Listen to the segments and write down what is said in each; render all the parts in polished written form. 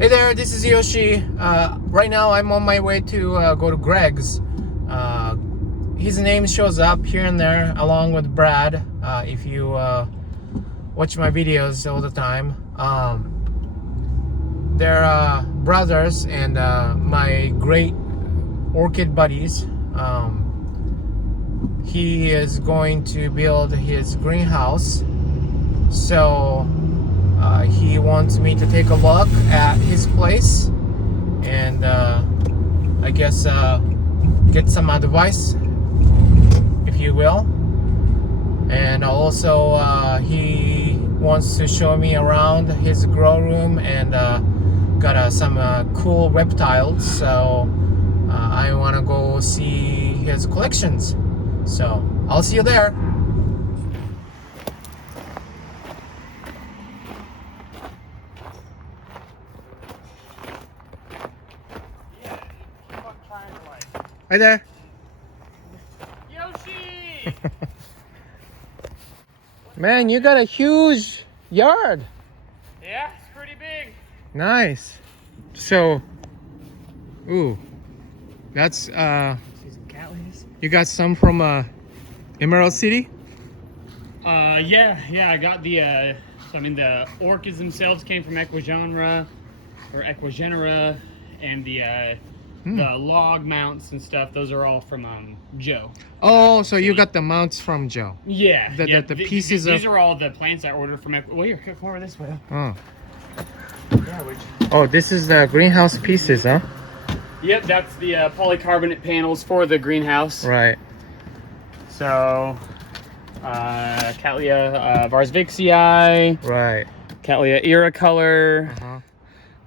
Hey there, this is Yoshi. Right now I'm on my way to go to Greg's. His name shows up here and there along with Brad, if you watch my videos all the time. They're brothers and my great orchid buddies. He is going to build his greenhouse, so he wants me to take a look at his place and I guess get some advice, if you will. And also he wants to show me around his grow room and got some cool reptiles, so I want to go see his collections. So I'll see you there. Hi there. Yoshi! Man, you got a huge yard. Yeah, it's pretty big. Nice. So, ooh, that's you got some from Emerald City? Yeah, I got the so I mean the orchids themselves came from Equigenera, and the log mounts and stuff, those are all from Joe. Oh, so you got the mounts from Joe. Yeah. The pieces these are all the plants I ordered from well, here, come over this way. Oh. Yeah, Oh, this is the greenhouse pieces, huh? Yep, that's the polycarbonate panels for the greenhouse. Right. So, Cattleya Varsvixii. Right. Cattleya Iricolor. Uh-huh.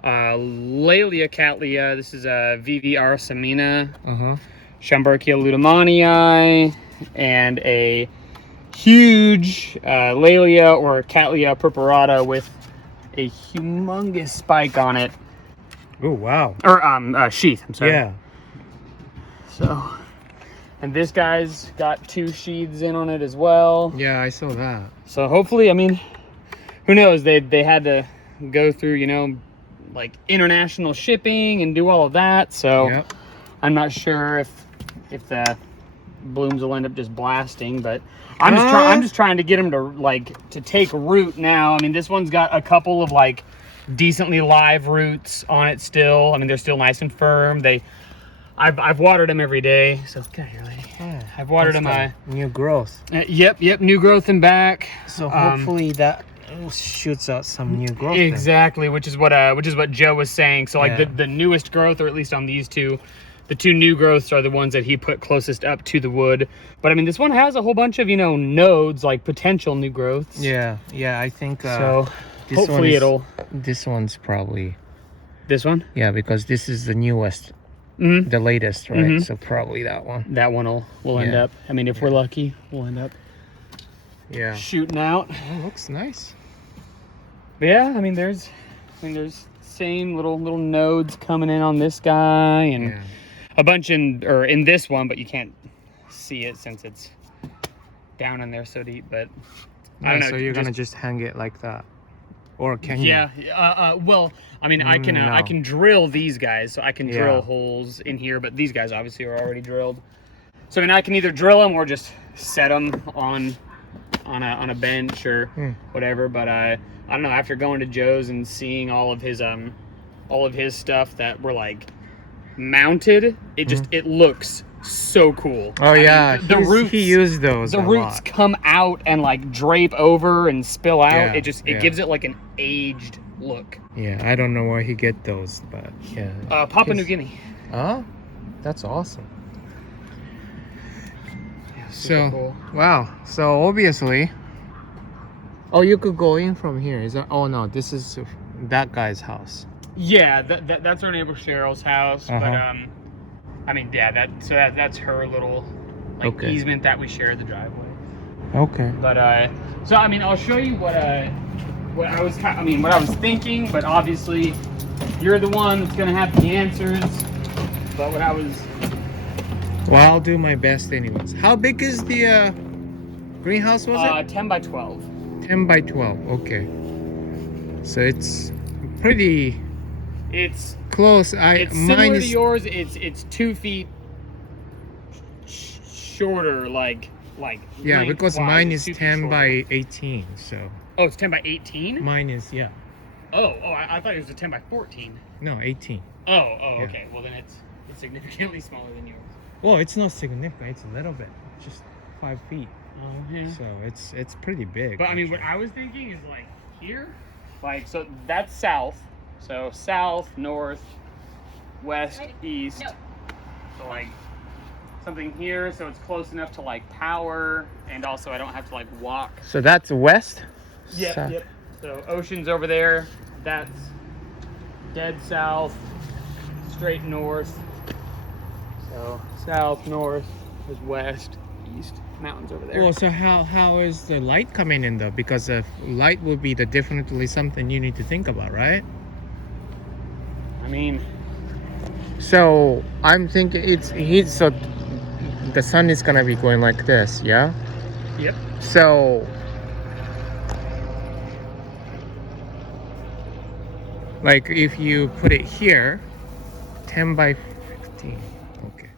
Laelia Cattleya. This is VVR Samina. Uh-huh. Schomburgkia ludomanii. And a huge Laelia or Cattleya purpurata with a humongous spike on it. Oh, wow. Or sheath, I'm sorry. Yeah. So, and this guy's got 2 sheaths in on it as well. Yeah, I saw that. So hopefully, I mean, who knows? They had to go through, you know, like international shipping and do all of that. So Yep. I'm not sure if the blooms will end up just blasting, but I'm just trying to get them to take root now. I mean, this one's got a couple of like decently live roots on it still. I mean, they're still nice and firm. I've watered them every day. So get out here, lady. Oh, I've watered them. New growth. Yep, new growth and back. So hopefully that shoots out some new growth. Exactly, which is what Joe was saying. So like the newest growth, or at least on these two, the 2 new growths are the ones that he put closest up to the wood. But I mean, this one has a whole bunch of, you know, nodes, like potential new growths. Yeah, I think so. Hopefully This one's probably. This one? Yeah, because this is the newest, Mm-hmm. the latest, right? Mm-hmm. So probably that one. That one will end up. I mean, if we're lucky, we'll end up. Yeah. Shooting out. Oh, looks nice. But yeah, I mean, there's same little nodes coming in on this guy, and a bunch in this one, but you can't see it since it's down in there so deep. But I don't know. So you're gonna just hang it like that, or can you? Yeah. Well, I mean, I can drill these guys, so I can drill holes in here. But these guys obviously are already drilled. So I mean, I can either drill them or just set them on a bench or whatever. But I don't know. After going to Joe's and seeing all of his stuff that were like mounted, it looks so cool. Oh, yeah, the roots, he used those. The roots come out and like drape over and spill out. Yeah, It gives it like an aged look. Yeah, I don't know where he get those, but yeah. Papua New Guinea. Oh, that's awesome. Yeah, So cool. wow. So obviously. Oh, you could go in from here. Is that? Oh no, this is that guy's house. Yeah, that's our neighbor Cheryl's house. But I mean, yeah, that's her little easement that we share the driveway. Okay. But so I mean, I'll show you what I was thinking. But obviously, you're the one that's gonna have the answers. But what I was. Well, I'll do my best anyways. How big is the greenhouse, was it? 10 by 12. 10 by 12, okay. So it's pretty It's close. It's similar to yours. It's 2 feet shorter, like yeah, because lengthwise, mine it's is 2 feet 10 shorter. by 18. So. Oh, it's 10 by 18. Mine is I thought it was a 10 by 14. No, 18. Oh, yeah. okay. Well, then it's significantly smaller than yours. Well, it's not significant. It's a little bit, just 5 feet. Oh, yeah. So it's pretty big. But I mean, what I was thinking is like here, like so that's south. So south, north, west, east. No. So like something here, so it's close enough to like power, and also I don't have to like walk. So that's west. Yep. So ocean's over there. That's dead south, straight north. So south, north is west, east. Mountains over there. Well, so how is the light coming in though? Because the light will be definitely something you need to think about, right? I mean, so I'm thinking it's heat. So the sun is gonna be going like this, yeah. Yep. So like if you put it here, 10 by 15. Okay.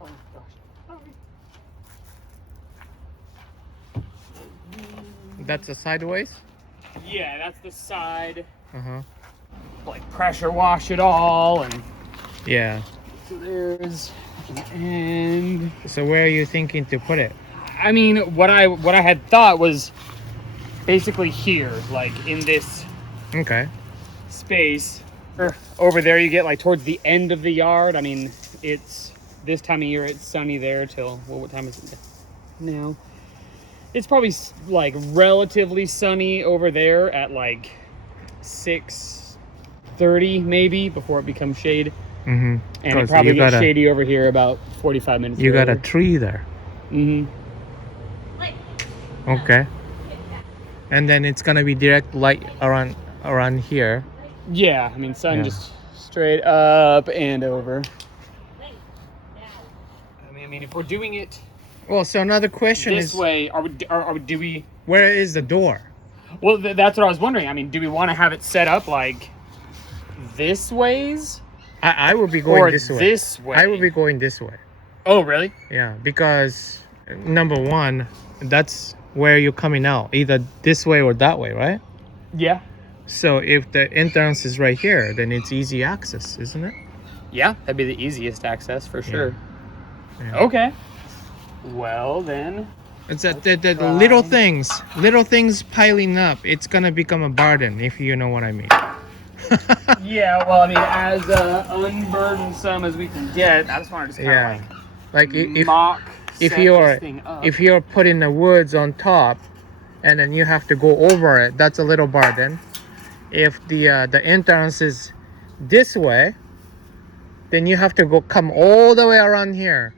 Oh gosh. That's a sideways. Yeah, that's the side. Uh-huh. Like pressure wash it all, and Yeah. so there's an end. So where are you thinking to put it? I mean, what I had thought was basically here, like in this Okay. space. Over there, you get like towards the end of the yard. I mean, it's this time of year. It's sunny there till what time is it now? It's probably like relatively sunny over there at like 6:30 maybe before it becomes shade. Mm-hmm. And it probably gets shady over here about 45 minutes You later. got a tree there. Mm-hmm. Okay. And then it's gonna be direct light around here. Yeah, I mean, sun Yeah. just straight up and over. I mean, if we're doing it Well, so another question this is way, do we? where is the door? Well, that's what I was wondering. I mean, do we want to have it set up like this ways? I will be going Or this way. this way? I will be going this way. Oh, really? Yeah, because number one, that's where you're coming out, either this way or that way, right? Yeah. So if the entrance is right here, then it's easy access, isn't it? Yeah, that'd be the easiest access for sure. Yeah. Okay. Well, then. It's that the little things piling up. It's gonna become a burden, if you know what I mean. Yeah, well, I mean, as unburdensome as we can get, I just wanted to kind of like if if you're putting the woods on top, and then you have to go over it, that's a little burden. If the entrance is this way, then you have to come all the way around here.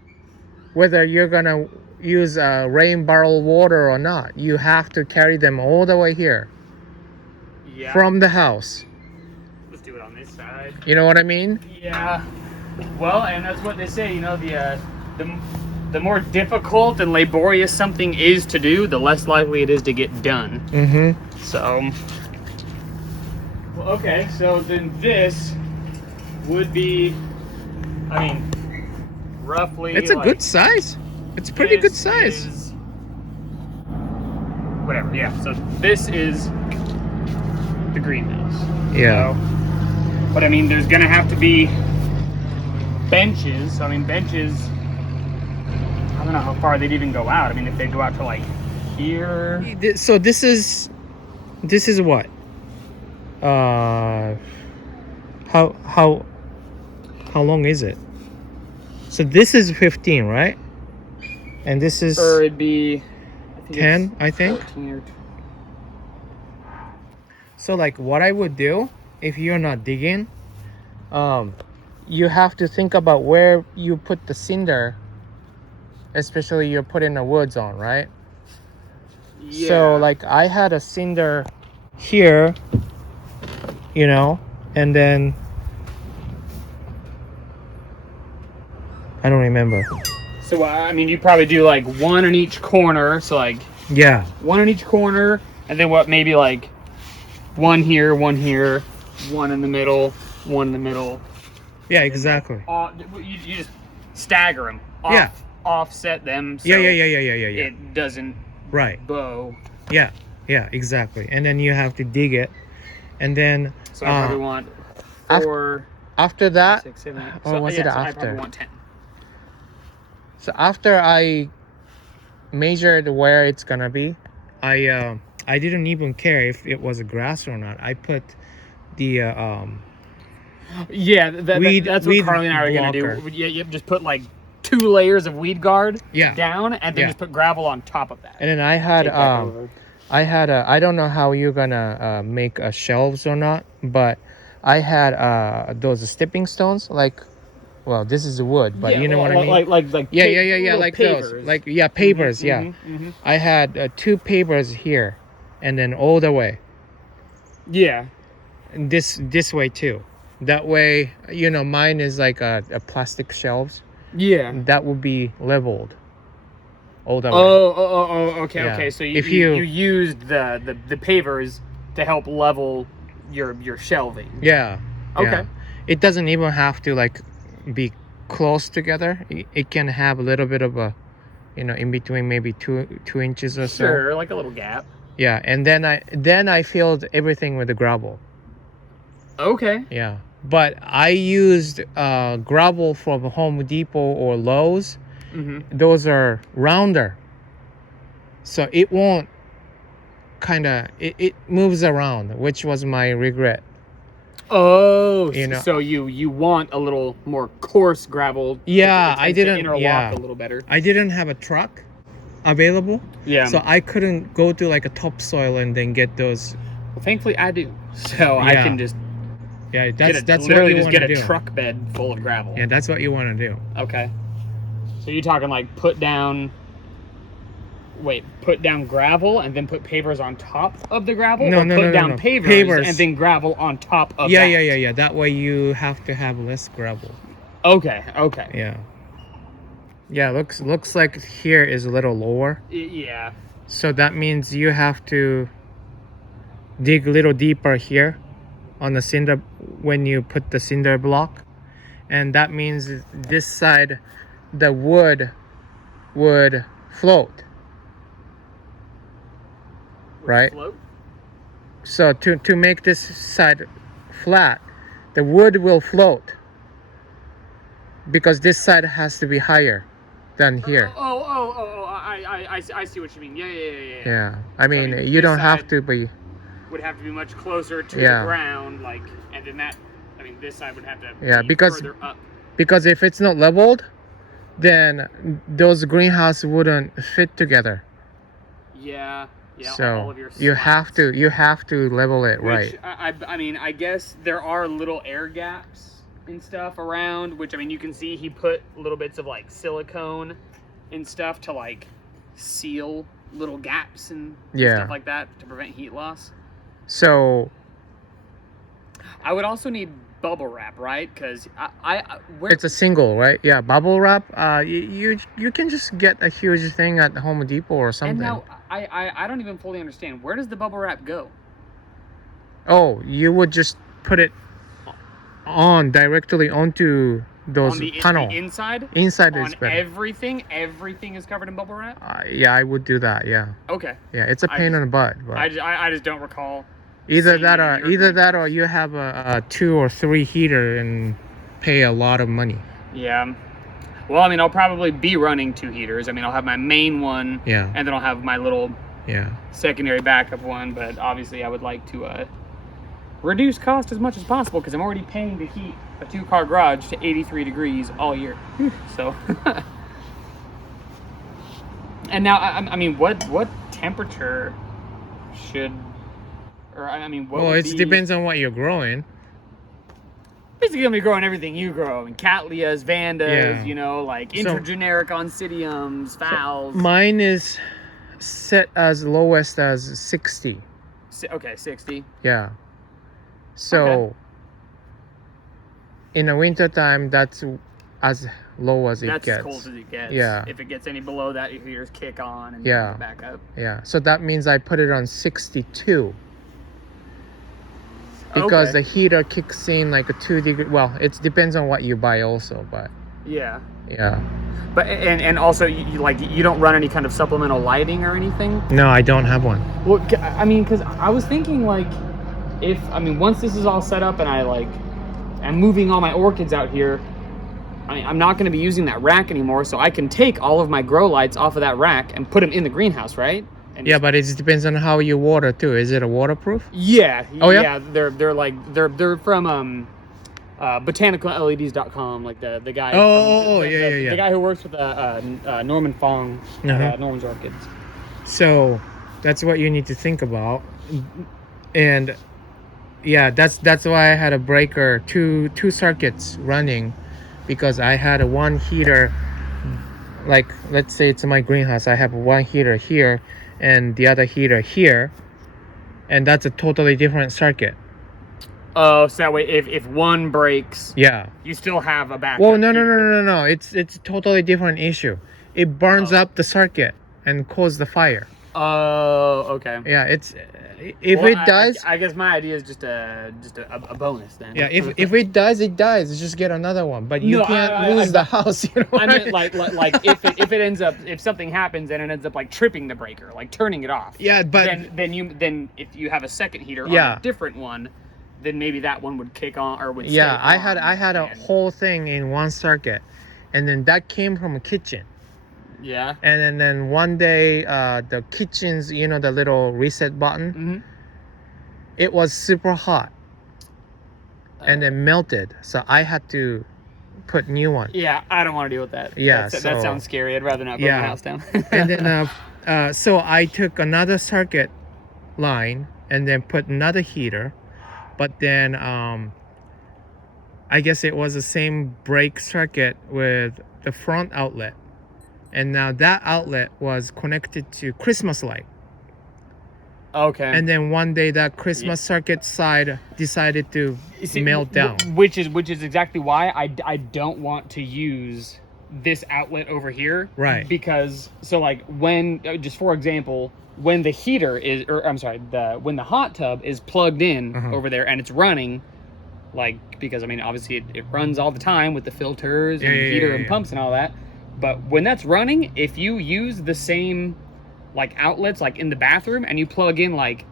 Whether you're gonna use rain barrel water or not, you have to carry them all the way here from the house. Let's do it on this side. You know what I mean? Yeah. Well, and that's what they say. You know, the more difficult and laborious something is to do, the less likely it is to get done. Mm-hmm. So. Well, okay. So then this would be, I mean, roughly. It's a good size. It's pretty good size. Whatever. Yeah. So this is the greenhouse. Yeah. So, but I mean, there's gonna have to be benches. I mean, benches. I don't know how far they'd even go out. I mean, if they go out to like here. So this is what? How long is it? So this is 15, right? And this is Or it'd be 10, I think. 14 or So like what I would do if you're not digging, you have to think about where you put the cinder, especially you're putting the woods on, right? Yeah. So like I had a cinder here, you know, and then I don't remember. So I mean, you probably do like one in each corner. So like Yeah. one in each corner, and then what? Maybe like one here, one here, one in the middle, one in the middle. Yeah, exactly. You just stagger them. Yeah. Offset them. So Yeah. It doesn't Right. bow. Yeah. Yeah, exactly. And then you have to dig it, and then. So I probably want 4. After that, 6, 7, 8. or So, was yeah, it so I after? probably want 10. So after I measured where it's gonna be, I didn't even care if it was a grass or not. I put the Yeah, that's what weed Carly and I are gonna blocker. do. Yeah, you just put like 2 layers of weed guard down, and then Yeah. just put gravel on top of that. And then I had Take that over. I don't know how you're gonna make shelves or not, but I had those stepping stones, like, well, this is wood, but Yeah, you know what I mean? Like Yeah, little like pavers. those, like pavers. I had 2 pavers here, and then all the way. Yeah. And this way too. That way, you know, mine is like a plastic shelves. Yeah. That would be leveled all the way. Okay, Yeah. okay. So If you you- used the pavers to help level your shelving. Yeah. Okay. Yeah. It doesn't even have to like be close together. It can have a little bit of a, you know, in between, maybe 2 inches or so. Sure, like a little gap. Yeah, and then I filled everything with the gravel. Okay. Yeah, but I used gravel from Home Depot or Lowe's. Those are rounder, so it won't it moves around, which was my regret. Oh, You know. so you want a little more coarse gravel? Yeah, it I tends to didn't. interlock Yeah, a little better. I didn't have a truck available. Yeah. So I couldn't go to like a topsoil and then get those. Well, thankfully I do, so I can just Yeah, that's what literally you just want get to a do. truck bed full of gravel. Yeah, that's what you want to do. Okay. So you're talking like put down gravel and then put pavers on top of the gravel? No, or no, put no, no, down no. pavers, Pavers. and then gravel on top of Yeah, that. yeah. That way you have to have less gravel. Okay. Yeah. Yeah, looks like here is a little lower. Yeah. So that means you have to dig a little deeper here on the cinder when you put the cinder block. And that means this side, the wood would float. Right? Float? So to make this side flat, the wood will float because this side has to be higher than here. I see what you mean. Yeah. Yeah, I mean, you this don't have side to be. would have to be much closer to Yeah. the ground, like, and then this side would have to Yeah, be because- further up. Because if it's not leveled, then those greenhouse wouldn't fit together. Yeah, all So of your you have slats. to level it right. Which, I mean, I guess there are little air gaps and stuff around, which, I mean, you can see he put little bits of, like, silicone and stuff to, like, seal little gaps and stuff like that to prevent heat loss. So I would also need bubble wrap, right? Because it's a single, right? Yeah, bubble wrap. You can just get a huge thing at Home Depot or something. And now I don't even fully understand, where does the bubble wrap go? Oh, you would just put it on directly onto those On the panel. inside? Inside On is better. everything is covered in bubble wrap? Yeah, I would do that. Yeah. Okay. Yeah, it's a pain in the butt. But I just don't recall. either seeing that it in or your you have a 2 or 3 heater and pay a lot of money. Yeah. Well, I mean, I'll probably be running 2 heaters. I mean, I'll have my main one. Yeah. And then I'll have my little Yeah. secondary backup one. But obviously, I would like to reduce cost as much as possible because I'm already paying to heat a 2-car garage to 83 degrees all year. So. And now, I mean, what temperature should, or I mean, what? Well, would it be, depends on what you're growing. Basically, gonna be growing everything you grow, and Cattleyas, Vandas, Yeah. you know, like So- intergeneric oncidiums, phals. Mine is set as lowest as 60. Okay, 60. Yeah. So Okay. in the winter time, that's as low as it That's gets. as cold as it gets. Yeah. If it gets any below that, your heaters kick on and Yeah. back up. Yeah. So that means I put it on 62. Because the heater kicks in like a 2 degree. Well, it depends on what you buy also, but yeah. But and also you don't run any kind of supplemental lighting or anything? No, I don't have one. Well, I mean, because I was thinking like, once this is all set up and I'm moving all my orchids out here, I'm not going to be using that rack anymore, so I can take all of my grow lights off of that rack and put them in the greenhouse, right? And yeah, but it depends on how you water too. Is it a waterproof? Yeah. Oh yeah. They're from botanical-leds.com, like the guy. Yeah. The guy who works with Norman Fong, Norman's Orchids. So that's what you need to think about, and yeah, that's why I had a breaker, two circuits running, because I had one heater. Like, let's say it's my greenhouse, I have one heater here and the other heater here, and that's a totally different circuit. Oh, so that way if one breaks, yeah, you still have a backup. Well, no. It's a totally different issue. It burns up the circuit and causes the fire. Oh, okay. Yeah, it dies. I guess my idea is just a bonus then. Yeah, if it dies, it dies. Just get another one. But you can't lose the house. You know. I mean, like if it ends up, if something happens and it ends up like tripping the breaker, like turning it off. Yeah, but then if you have a second heater on a different one, then maybe that one would kick on or would. Yeah, stay on. I had a whole thing in one circuit, and then that came from a kitchen. Yeah. And then one day, the kitchen's, the little reset button, it was super hot and then melted. So I had to put new one. Yeah, I don't want to deal with that. Yeah, that sounds scary. I'd rather not burn my house down. And then, so I took another circuit line and then put another heater. But then, I guess it was the same brake circuit with the front outlet. And now that outlet was connected to Christmas light. Okay. And then one day that Christmas circuit side decided to melt down. Which is exactly why I don't want to use this outlet over here. Right. Because when, just for example, when the heater is, when the hot tub is plugged in over there and it's running, because obviously it runs all the time with the filters and heater and pumps and all that. But when that's running, if you use the same outlets in the bathroom and you plug in like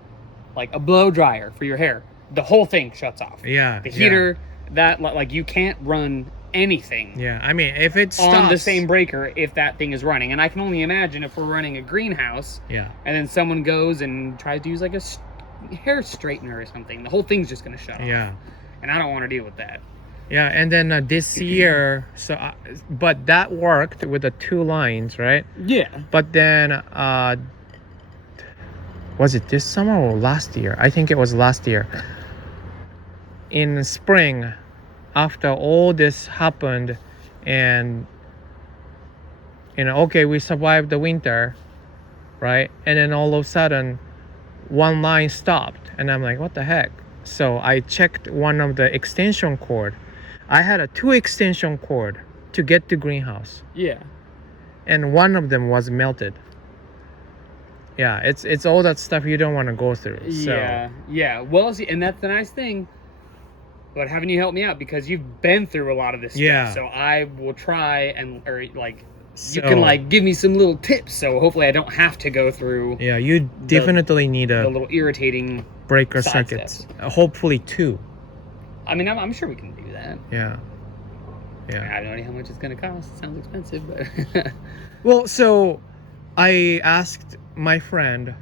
a blow dryer for your hair, the whole thing shuts off. Yeah. The heater, that you can't run anything. Yeah, if it stops on the same breaker if that thing is running. And I can only imagine if we're running a greenhouse. Yeah. And then someone goes and tries to use a hair straightener or something, the whole thing's just gonna shut off. Yeah. And I don't want to deal with that. Yeah, and then this year, but that worked with the two lines, right? Yeah. But then, was it this summer or last year? I think it was last year. In spring, after all this happened, and okay, we survived the winter, right? And then all of a sudden, one line stopped, and I'm like, what the heck? So I checked one of the extension cord. I had a 2 extension cord to get to greenhouse. Yeah. And one of them was melted. Yeah, it's all that stuff you don't want to go through. So. Yeah. Well, see, and that's the nice thing about having you help me out, because you've been through a lot of this stuff. So I will try you can give me some little tips, so hopefully I don't have to go through. Yeah, you definitely need the little irritating breaker circuits. Hopefully 2. I'm sure we can do that. Yeah. I don't know how much it's going to cost. It sounds expensive, but... Well, so I asked my friend,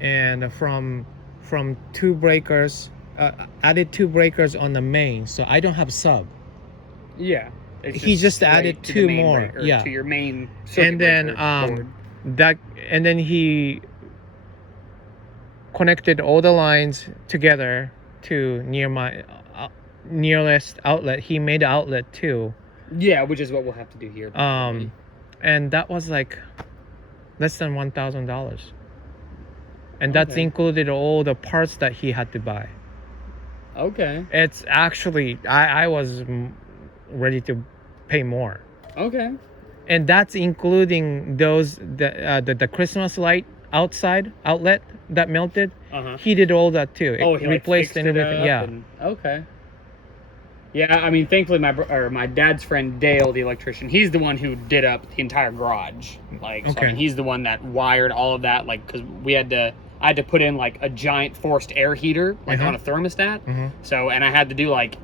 and from 2 breakers, added 2 breakers on the main, so I don't have sub. Yeah. He just added 2 more. To your main circuit and then board. And then he connected all the lines together to near my nearest outlet. He made an outlet too. Yeah, which is what we'll have to do here. And that was less than $1,000, and that's included all the parts that he had to buy. Okay. It's actually I was ready to pay more. Okay. And that's including those the Christmas light outlet that melted. He did all that too. Oh, he replaced like, and everything. Yeah. Okay. Yeah, I mean, thankfully my dad's friend Dale, the electrician, he's the one who did up the entire garage. Like, so, I mean, he's the one that wired all of that. Like, because I had to put in like a giant forced air heater, like on a thermostat. So, and I had to do like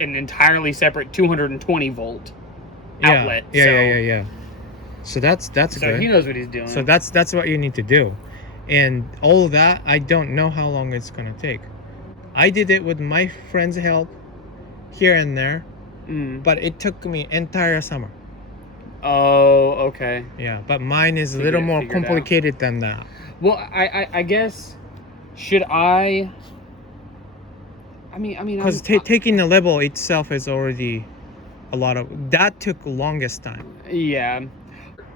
an entirely separate 220 volt outlet. Yeah. So that's so good. He knows what he's doing. So that's what you need to do, and all of that I don't know how long it's gonna take. I did it with my friend's help, here and there, but it took me entire summer. Oh, okay. Yeah, but mine is a little more complicated than that. Well, I guess should I mean because taking the level itself is already a lot of that took longest time. Yeah,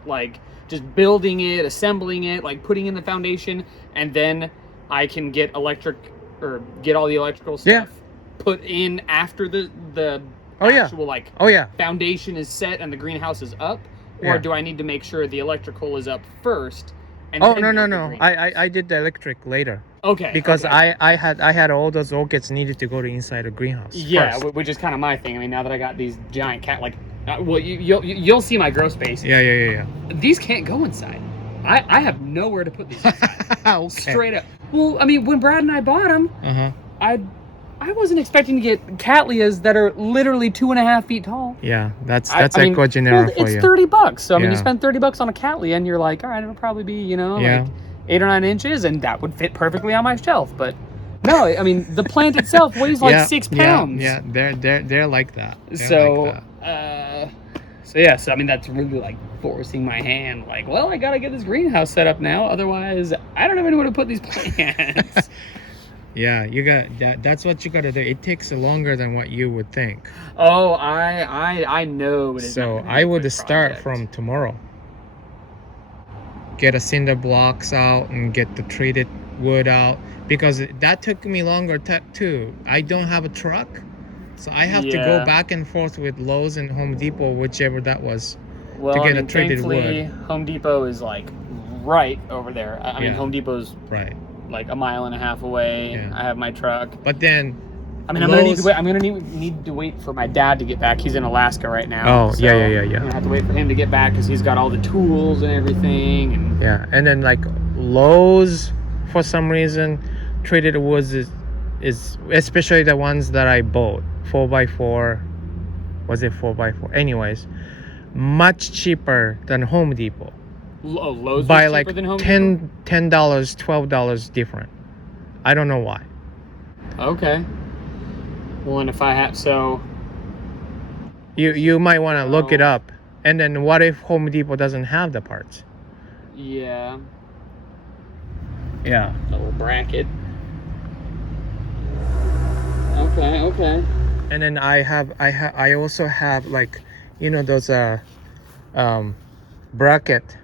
like just building it, assembling it, like putting in the foundation, and then I can get all the electrical stuff put in after the actual foundation is set and the greenhouse is up, or do I need to make sure the electrical is up first? And no. I did the electric later. Okay. Because I had all those orchids needed to go to inside a greenhouse. Yeah, first. Which is kind of my thing. I mean, now that I got these giant well, you'll see my grow space. Yeah. These can't go inside. I have nowhere to put these inside. Okay. Straight up. Well, I mean, when Brad and I bought them, I wasn't expecting to get Cattleyas that are literally 2.5 feet tall. Yeah, that's Eco Genera for you. It's $30. So I mean, you spend $30 on a Cattleya, and you're like, all right, it'll probably be like 8 or 9 inches, and that would fit perfectly on my shelf. But no, I mean, the plant itself weighs like 6 pounds. Yeah, they're like that. So I mean, that's really like forcing my hand. Like, well, I gotta get this greenhouse set up now, otherwise I don't have anywhere to put these plants. Yeah, you got that's what you gotta do. It takes longer than what you would think. Oh, I know. So I would start from tomorrow. Get a cinder blocks out and get the treated wood out, because that took me longer too. I don't have a truck, so I have to go back and forth with Lowe's and Home Depot, whichever that was, to get a treated wood. Home Depot is like right over there. I mean, Home Depot's right like 1.5 miles away. Yeah. I have my truck. But then, I mean, I'm gonna need to wait for my dad to get back. He's in Alaska right now. Oh, so yeah. I'm gonna have to wait for him to get back because he's got all the tools and everything. And and then like Lowe's, for some reason, treated woods is especially the ones that I bought 4x4. Was it 4x4? Anyways, much cheaper than Home Depot. Lowe's by cheaper like than Home $10, Depot? $12 different. I don't know why. Okay. Well, and if I have you might want to look it up, and then what if Home Depot doesn't have the parts? Yeah. Yeah. A little bracket. Okay. And then I also have like, those bracket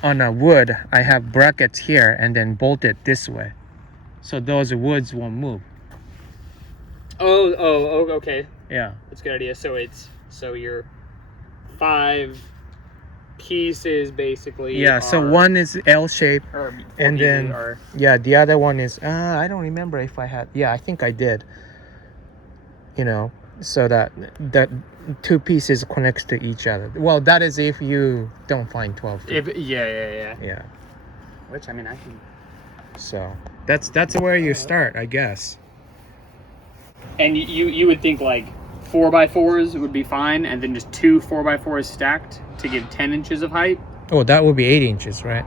on a wood. I have brackets here and then bolted this way, so those woods won't move. Oh, okay. Yeah, that's a good idea. So your 5 pieces basically. Yeah. So one is L shape, and then the other one is I don't remember if I had. Yeah, I think I did. So that 2 pieces connects to each other. Well, that is if you don't find 12 feet. Yeah. Which, I mean, I can. So that's where you start, I guess. And you would think like 4x4s would be fine, and then just 2 4x4s stacked to give 10 inches of height. Oh, that would be 8 inches, right?